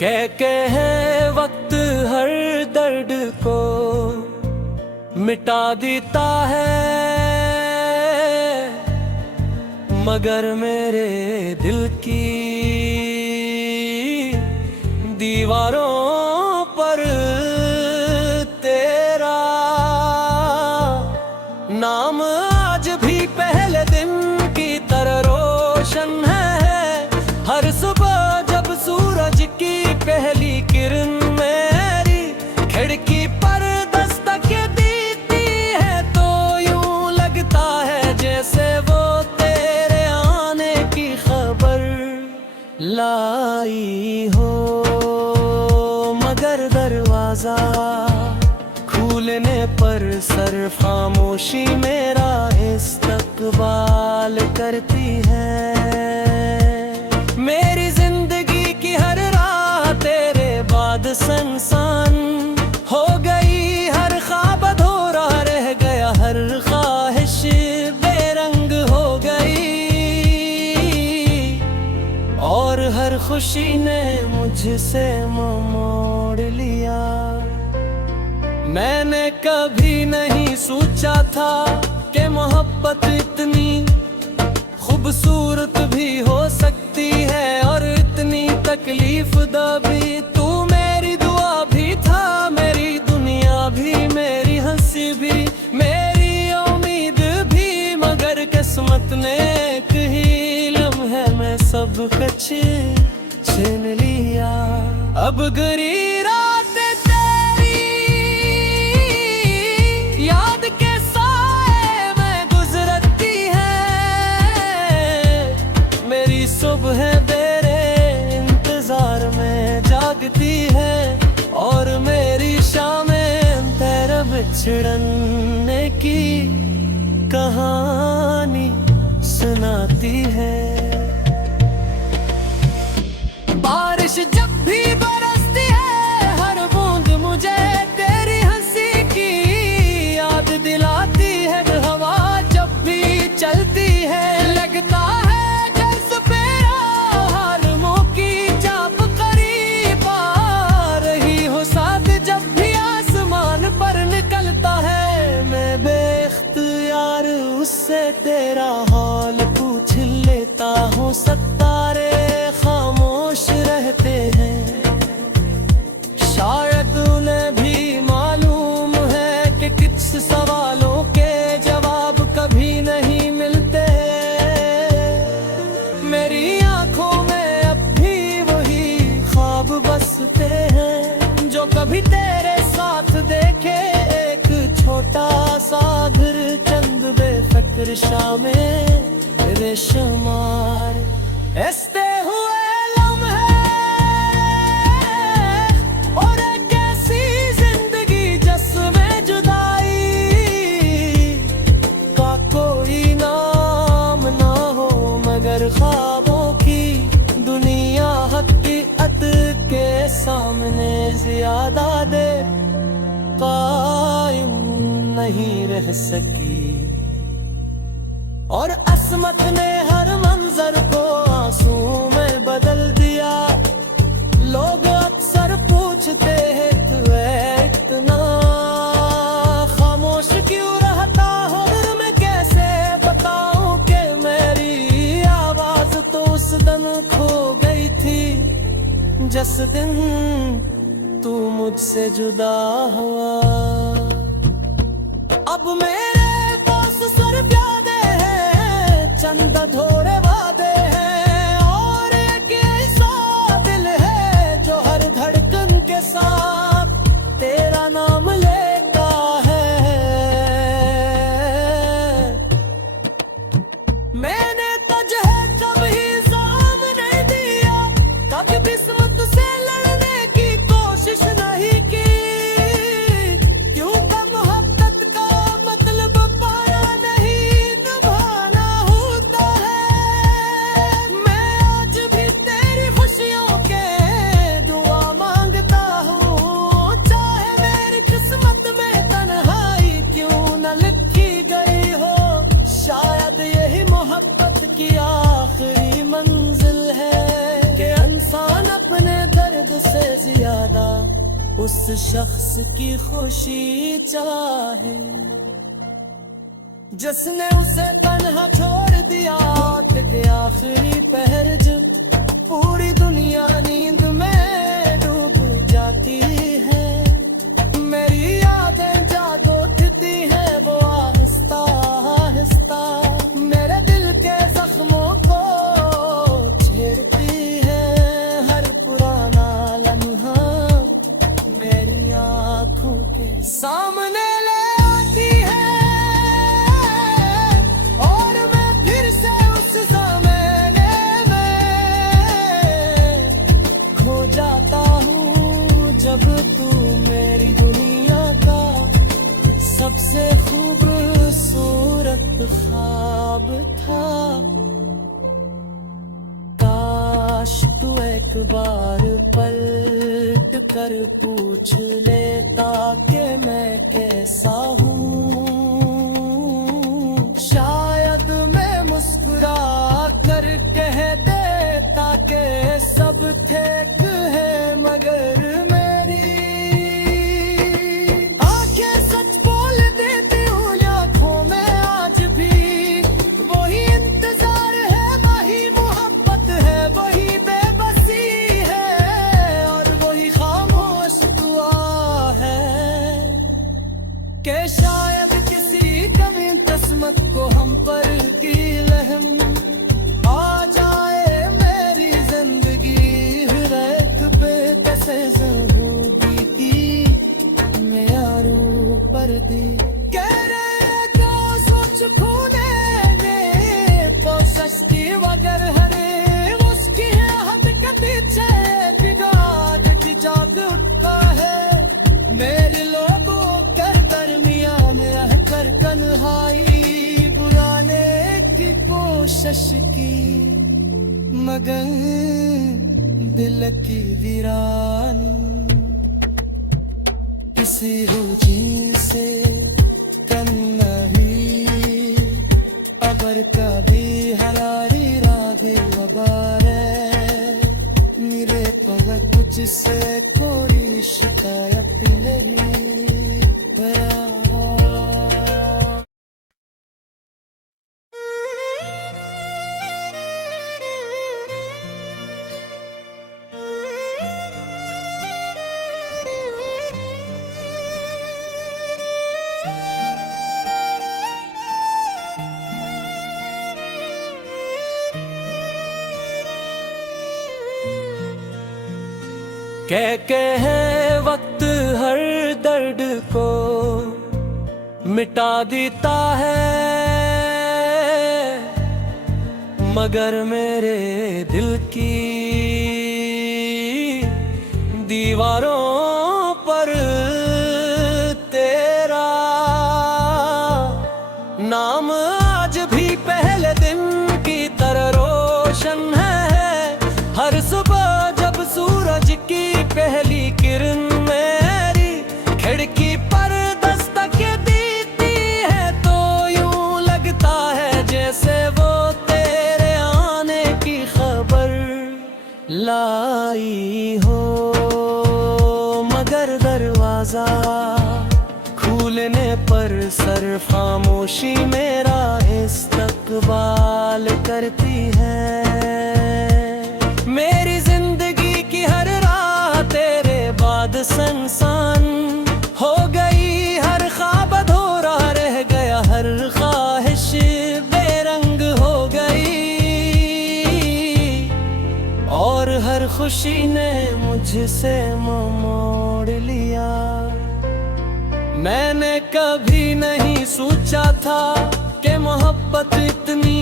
कहते हैं वक्त हर दर्द को मिटा देता है, मगर मेरे दिल की दीवारों पर तेरा नाम आज भी पहले दिन की तरह रोशन है। हर सुबह जब सूरज की पहली किरण मेरी खिड़की पर दस्तक देती है, तो यूं लगता है जैसे वो तेरे आने की खबर लाई हो। मगर दरवाजा खुलने पर सर खामोशी मेरा इस्तकबाल करती है। मेरी जिंदगी की हर राह तेरे बाद सुनसान हो गई, हर ख्वाब अधूरा रह गया, हर ख्वाहिश बेरंग हो गई, और हर खुशी ने मुझसे मुंह मोड़ लिया। मैंने कभी नहीं सोचा था कि मोहब्बत इतनी खूबसूरत भी हो सकती है, और इतनी तकलीफ दा भी। तू मेरी दुआ भी था, मेरी दुनिया भी, मेरी हंसी भी, मेरी उम्मीद भी, मगर किस्मत ने एक ही लम्हे में सब कुछ छीन लिया। अब गरी रात तेरी याद के साए में गुजरती है, मेरी सुबह तेरे इंतजार में जागती है, और मेरी शामें तेरे बिछड़ने की कहानी सुनाती है। बारिश जब भी बरसती है, हर बूंद मुझे तेरी हंसी की याद दिलाती है। हवा जब भी चलती है, लगता है जैसे मेरा हालमों की चाप करीब आ रही हो साथ। जब भी आसमान पर निकलता है, मैं बेख्तियार उससे तेरा हाल पूछ लेता हूँ। सितारे खामोश रहते हैं, शायद उन्हें भी मालूम है कि कुछ सवालों के जवाब कभी नहीं मिलते। मेरी आंखों में अब भी वही ख्वाब बसते हैं, जो कभी तेरे साथ देखे। एक छोटा सा घर, चंद बेफिक्र शामें बेशुमार ऐसे हुए लम्हे, और एक ऐसी जिंदगी जिसमें जुदाई का कोई नाम ना हो, मगर ख्वाबों की दुनिया हकीकत के सामने ज्यादा देर कायम नहीं रह सकी। और असमत ने हर मंजर को आंसू में बदल दिया। लोग अक्सर पूछते हैं तू इतना खामोश क्यों रहता हो, फिर मैं कैसे बताऊं कि मेरी आवाज तो उस दिन खो गई थी जिस दिन तू मुझसे जुदा हुआ। अब मेरे पास सर प्यादे हैं, चंद अधूरे वादे हैं, और एक ऐसा दिल है जो हर धड़कन के साथ तेरा नाम लेता है। मैंने तुझे कभी साम नहीं दिया, कभी किस्मत से लड़ने की कोशिश नहीं की, क्योंकि मोहब्बत का मतलब पाना नहीं निभाना होता है। उस शख्स की खुशी चाहे जिसने उसे तन्हा छोड़ दिया। रात के आखिरी पहर जब पूरी दुनिया नींद में डूब जाती है, मेरी यादें जाग उठती है, वो आहिस्ता आहिस्ता मेरे दिल के जख्मों को छेड़ती है। हर पुराना लम्हा मेरी आँखों के सामने ले आती है, और मैं फिर से उस ज़माने में खो जाता हूँ। जब तू मेरी दुनिया का सबसे खूबसूरत ख्वाब था। काश तू एक बार पलट कर पूछ लेता कि मैं कैसा हूँ। शायद मैं मुस्कुरा कर कह देता कि सब ठीक है, मगर मेरी आंखें सच बोल देती हूँ। आँखों में आज भी वही इंतजार है, वही मोहब्बत है, वही बेबसी है, और वही खामोश दुआ है कि शायद किसी कभी किस्मत को हम पर की रहम आ जाए। मेरी जिंदगी रेत पे कैसे ज़िंदगी की मैं यारू पर दी। कह रहे तो सोच खूने ने पोसस्ती वगर हरे उसकी है हद कभी चेक गाज की जाग उठा है। मेरे लोगों कर दरमियान रह कर तन्हाई बुलाने की कोशिश की, मगर दिल की वीरानी किसी रुझान से कम नहीं। अबर कभी हरारी राधे वबारे मेरे पग तुझसे कोई शिकायत नहीं गया। कह है वक्त हर दर्द को मिटा देता है, मगर मेरे दिल की दीवारों पर तेरा नाम आज भी पहले दिन की तरह रोशन है। हर सुबह जब सूरज की पहली किरण मेरी खिड़की पर दस्तक देती है, तो यूं लगता है जैसे वो तेरे आने की खबर लाई हो। मगर दरवाजा खुलने पर सर खामोशी मेरा इस्तकबाल करती है। मेरी जिंदगी की हर राह तेरे बाद संसान हो गई, हर ख्वाब अधूरा रह गया, हर ख्वाहिश बेरंग हो गई, और हर खुशी ने मुझसे मुंह मोड़ लिया। मैंने कभी नहीं सोचा था कि मोहब्बत इतनी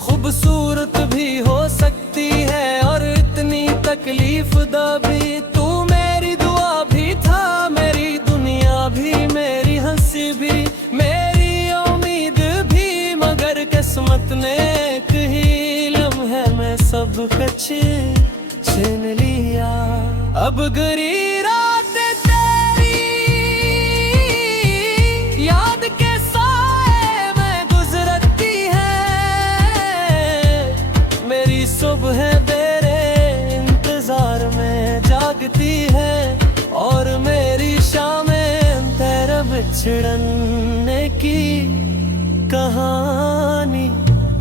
खूबसूरत भी हो सकती है, और इतनी तकलीफ दा भी। तू मेरी दुआ भी था, मेरी दुनिया भी, मेरी हंसी भी, मेरी उम्मीद भी, मगर किस्मत ने एक ही लम्हे में सब कुछ छीन लिया। अब गरी रात तेरी याद के साए में गुजरती है, मेरी सुबह तेरे इंतजार में जागती है, बिछड़ने की कहानी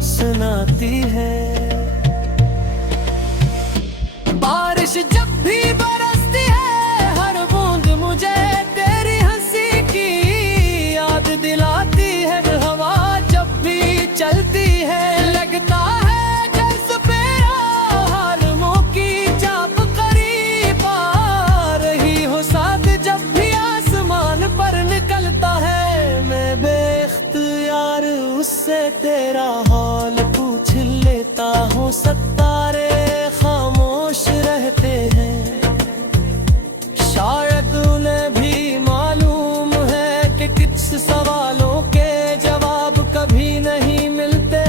सुनाती है। बारिश जब भी बरसती है, हर बूंद मुझे तेरी हंसी की याद दिलाती है। हवा जब भी चलती है, लगता है जैसे पैरों की चाप करीब आ रही हो साथ। जब भी आसमान पर निकलता है, मैं बेख्तियार उससे तेरा हाल पूछ लेता हूँ। सितारे खामोश रहते हैं, शायद उन्हें भी मालूम है कि कुछ सवालों के जवाब कभी नहीं मिलते।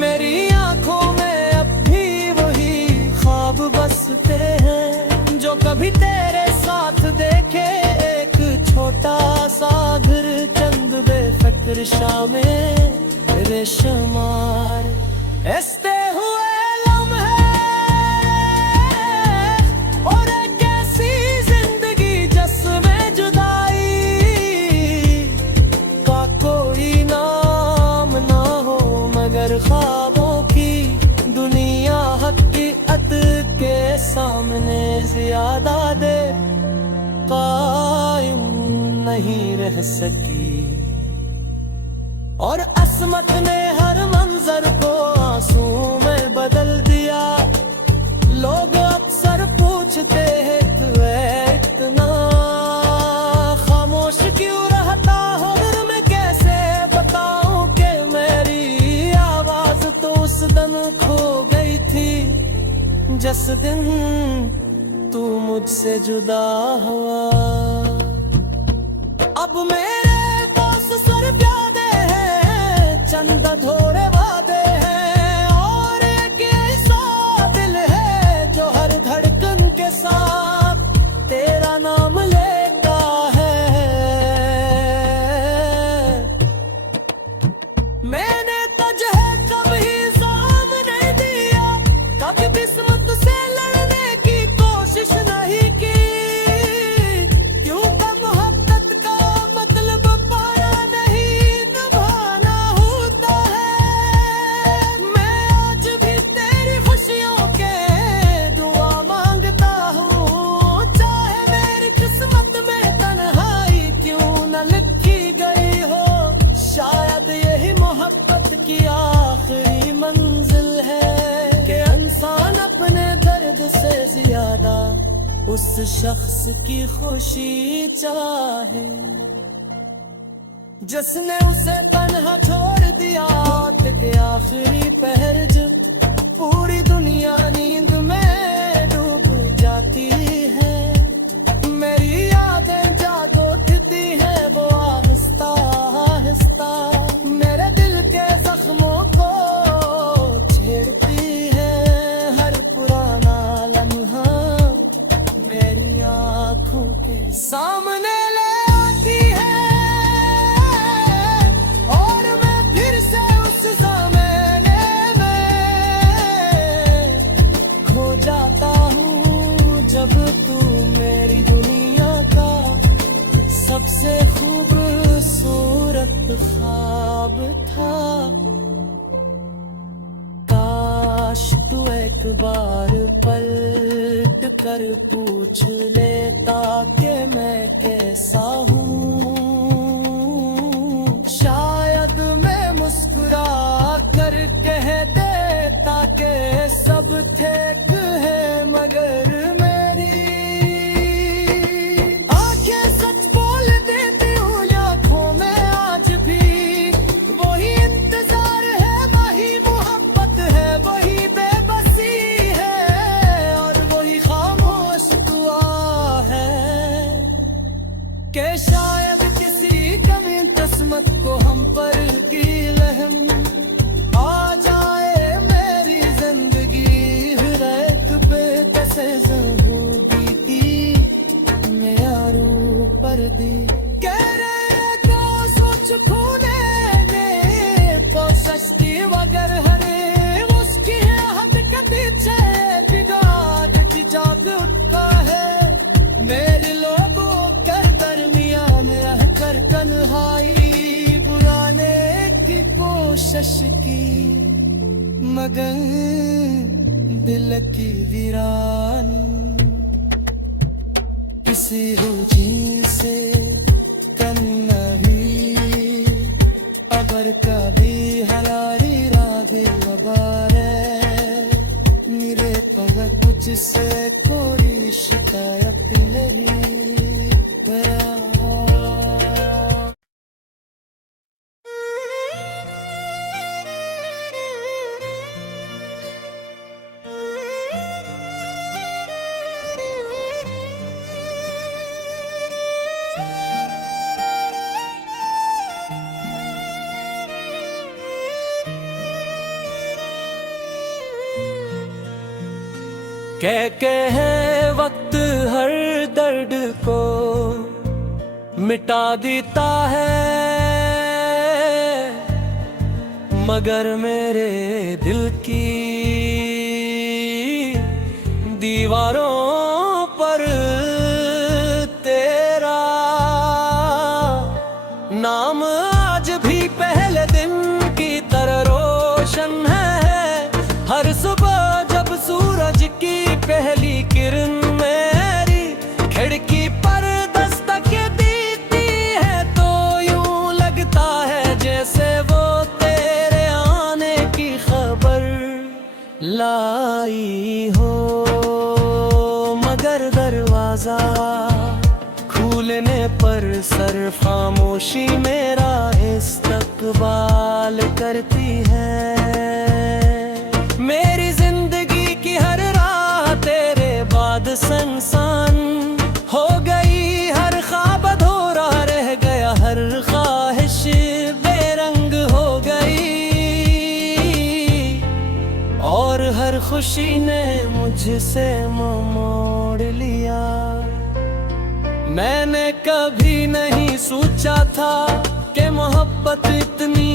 मेरी आंखों में अब भी वही ख्वाब बसते हैं, जो कभी तेरे साथ देखे। एक छोटा सा घर, चंद बेफिक्र शामें रेशमार ऐसे हुए लम्हे, और एक ऐसी जिंदगी जिसमें जुदाई का कोई नाम ना हो, मगर ख्वाबों की दुनिया हकीकत के सामने ज्यादा देर कायम नहीं रह सकी। और असमत ने हर मंजर को आंसू में बदल दिया। लोग अक्सर पूछते हैं तू इतना खामोश क्यों रहता हो। मैं कैसे बताऊं कि मेरी आवाज तो उस दिन खो गई थी, जिस दिन तू मुझसे जुदा हुआ। अब मेरे पास सर प्यादे हैं, चंद अधूरे वादे हैं, और एक ऐसा दिल है जो हर धड़कन के साथ तेरा नाम लेता है। मैंने तुझे कभी सामने दिया, कभी किस्मत से लड़ने की कोशिश नहीं की। क्यों का मोहब्बत का मतलब पाया नहीं, निभाना होता है। मैं आज भी तेरी खुशियों के दुआ मांगता हूँ, चाहे मेरी किस्मत में तन्हाई क्यों न लिखी गई हो। शायद यही मोहब्बत की आखिरी मंजिल है कि इंसान अपने दर्द से ज्यादा उस शख्स की खुशी चाहे, जिसने उसे तन्हा छोड़ दिया। रात के आखिरी पहर जब पूरी दुनिया नींद में डूब जाती है, मेरी यादें जाग उठती है। वो आहिस्ता आहिस्ता मेरे दिल के जख्मों को छेड़ती है। हर पुराना लम्हा मेरी आंखों के सामने ले आती है, और मैं फिर से उस ज़माने में खो जाता हूँ। जब तू मेरी दुनिया का सबसे खूबसूरत ख्वाब था। काश तू एक बार पलट कर पूछ लेता कि मैं कैसा हूँ। शायद मैं मुस्कुरा कर कह देता कि सब ठीक है, मगर मेरी आंखें सच बोल देती हूँ। आँखों में आज भी वही इंतजार है, वही मोहब्बत है, वही बेबसी है, और वही खामोश दुआ है कि शायद किसी कमी किस्मत को हम पर की रहम आ जाए। मेरी जिंदगी रेत पे तसे बीती यारू पर दी कह रहे को सोच खूने ने पोषती वगर हरे उसकी हद कभी छे बिगाड़ की जाग उठा है। मेरे लोगों कर दरमिया कोशिश की मगर दिल की वीरानी किसी हो जिनसे कम नहीं अबर कभी हलारी राधे वबारे मेरे पग कुछ से कोई शिकायत नहीं गया। कहते हैं वक्त हर दर्द को मिटा देता है मगर मेरे दिल की दीवारों पर तेरा नाम आज भी पहले दिन की तरह रोशन है। हर सुबह जब सूरज की पहली किरण मेरी खिड़की पर दस्तक देती है तो यूं लगता है जैसे वो तेरे आने की खबर लाई हो मगर दरवाजा खुलने पर सर खामोशी मेरा इस्तकबाल करती है। मेरी जिंदगी की हर राह तेरे बाद संसान हो गई हर ख्वाब अधूरा रह गया हर ख्वाहिश बेरंग हो गई और हर खुशी ने मुझसे मुंह मोड़ लिया। मैंने कभी नहीं सोचा था कि मोहब्बत इतनी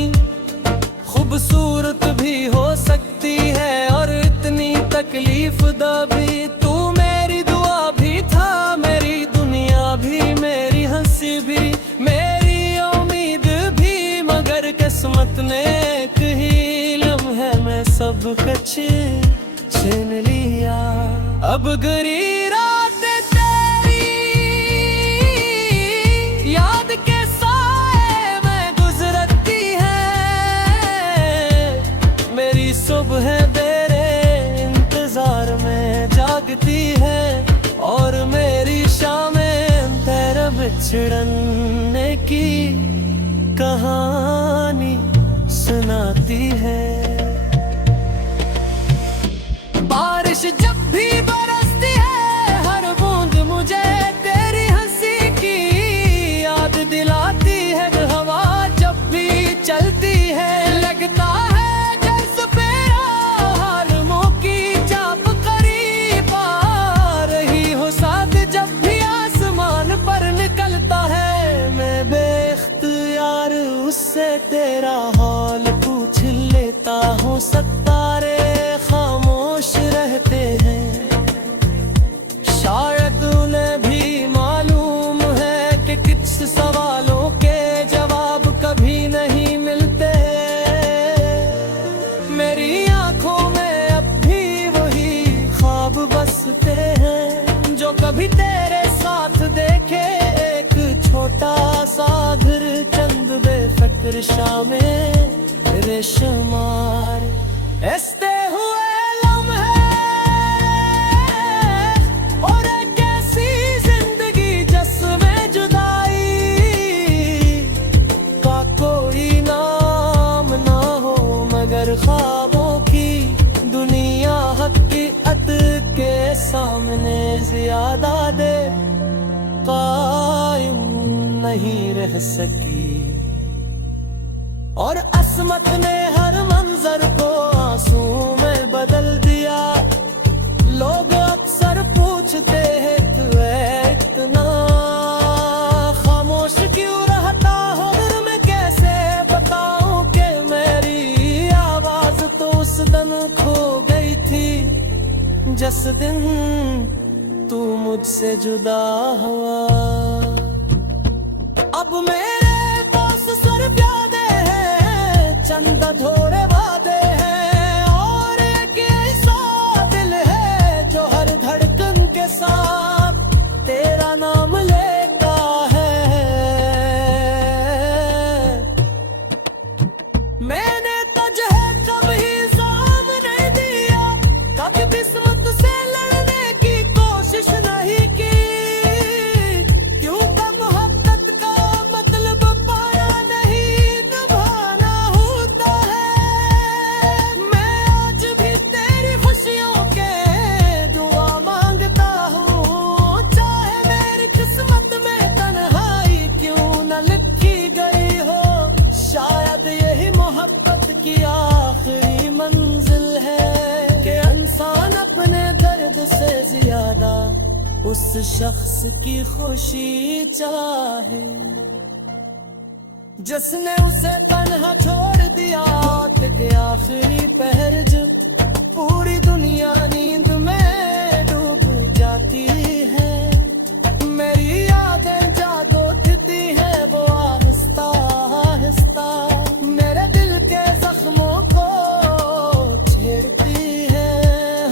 खूबसूरत भी हो सकती है और इतनी तकलीफ दा भी। तू मेरी दुआ भी था मेरी दुनिया भी मेरी हंसी भी मेरी उम्मीद भी मगर किस्मत ने एक ही लम्हे में सब कुछ छीन लिया। अब गरी रात तेरी याद के साए में गुजरती है मेरी सुबह तेरे इंतजार में जागती है और मेरी शामें तेरे बिछड़ने की कहानी सुनाती है। बारिश जब भी बरसती है हर बूंद मुझे तेरी हंसी की याद दिलाती है। हवा जब भी चलती है लगता है जैसे हारमों की चाप करीब आ रही हो साथ जब भी आसमान पर निकलता है मैं बेख्तियार उससे तेरा हाल पूछ लेता हूँ। सितारे खामोश रहते हैं शायद उन्हें भी मालूम है कि कुछ सवालों के जवाब कभी नहीं मिलते। मेरी आंखों में अब भी वही ख्वाब बसते हैं जो कभी तेरे साथ देखे एक छोटा सा घर चंद बेफिक्र शामें रेशमार ऐसे हुए लम्हे और एक ऐसी जिंदगी जिसमें जुदाई का कोई नाम ना हो मगर ख्वाबों की दुनिया हकीकत के सामने ज्यादा देर कायम नहीं रह सकी और असमत ने हर मंजर को आंसू में बदल दिया। लोग अक्सर पूछते हैं तू इतना खामोश क्यों रहता हो फिर मैं कैसे बताऊं कि मेरी आवाज तो उस दिन खो गई थी जिस दिन तू मुझसे जुदा हुआ। अब मेरे दोस्त सर प्यादे हैं चंद धो ज्यादा उस शख्स की खुशी चाहे जिसने उसे तन्हा छोड़ दिया। मौत के आखिरी पहर जो पूरी दुनिया नींद में डूब जाती है, मेरी यादें जाग उठती है वो आहिस्ता आहिस्ता, मेरे दिल के जख्मों को छेड़ती है।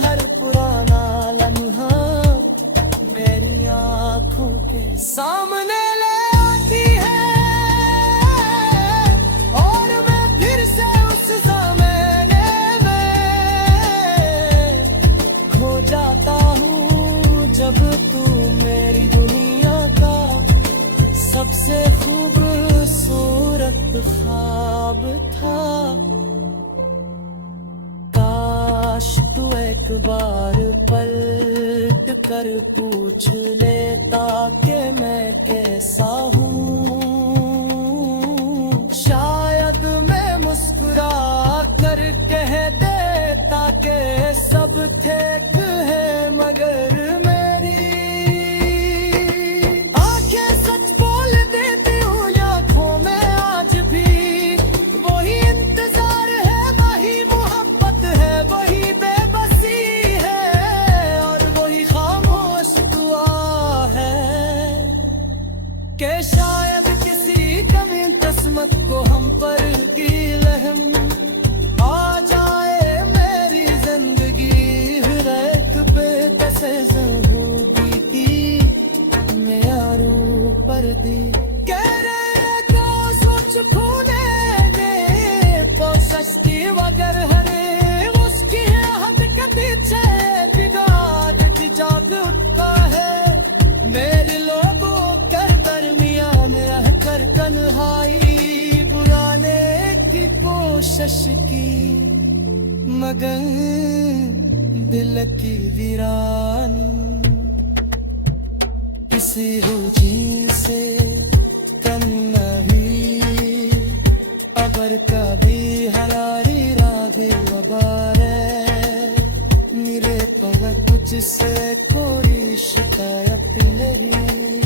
हर पुराना लम्हा मेरी आंखों के सामने ले आती है और मैं फिर से उस ज़माने में खो जाता हूँ जब तू मेरी दुनिया का सबसे खूबसूरत ख्वाब था। काश तू एक बार पलट कर पूछ लेता कि मैं कैसा हूँ, शायद मैं मुस्कुरा कर कह देता कि सब ठीक है, मगर मेरी आंखें सच बोल देती हूँ। आंखों में आज भी वही इंतजार है, वही मोहब्बत है, वही बेबसी है और वही खामोश दुआ है कि शायद किसी कभी किस्मत को हम पर की रहम आ जाए। मेरी जिंदगी हृदय पे कैसे बीती यारू पर दी गहरे सोच खूने दे पोशस्ती वगर हरे उसकी हद के पीछे बिगाड़ जाग उठा है। मेरे लोगों कर दरमियान रह कर तन्हाई बुलाने की कोशिश की, मगर दिल की वीरानी किसी रुझी से कम नहीं। अगर कभी हरारी राधे वबारे मिले तो मैं कुछ से कोई शिकायत नहीं।